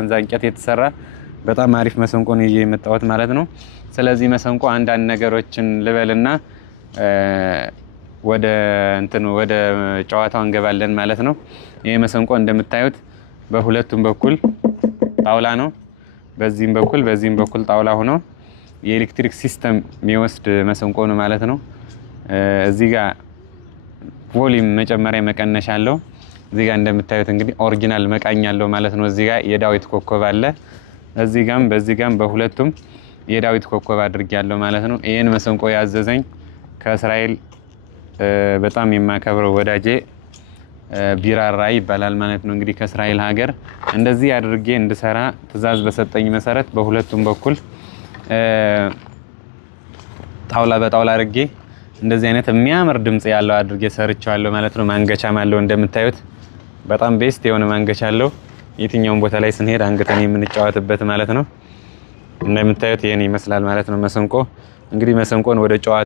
አንዛ እንጨት የተሰራ በጣም አሪፍ መሰንቆ ነው የመጣሁት ማለት ነው። ስለዚህ መሰንቆ አንዳንድ ነገሮችን ልበልና ወደ ጨዋታው እንገባለን ማለት ነው። ይሄ መሰንቆ እንደምታዩት በሁለቱም በኩል ጣውላ ነው። በዚህም በኩል ጣውላ ሆኖ የኤሌክትሪክ ሲስተም የሚወስድ መሰንቆ ነው ማለት ነው። እዚህ ጋር ቮሊዩም መጨመሪያ መቀነሻ አለው። እዚህ ጋር እንደምታዩት እንግዲህ ኦሪጂናል መቃኛ አለው ማለት ነው። እዚህ ጋር የዳዊት ኮከብ አለ። በዚህ ጋም በሁለቱም የዳዊት ኮከብ አድርጌያለሁ ማለት ነው። ይሄን መሰንቆ ያዘዘኝ ከእስራኤል በጣም የማከብረው ወዳጄ ቢራራ ይባላል ማለት ነው። እንግዲህ ከእስራኤል ሀገር እንደዚህ አድርጌ እንድሰራ ትዕዛዝ በሰጠኝ መሰረት በሁለቱም በኩል ጣውላ በጣውላ አድርጌ እንደዚህ አይነት የሚያምር ድምጽ ያለው አድርጌ ሰርቻለሁ ማለት ነው። ማንገቻም አለው እንደምታዩት በጣም ቤስት የሆነ ማንገቻ አለው። የትኛውም ቦታ ላይ ስንሄድ አንገተን የምንጫወትበት ማለት ነው። እንደምታዩት ይሄን ይመስላል ማለት ነው መሰንቆ። እንግዲህ መሰንቆን ወደ ጨዋታ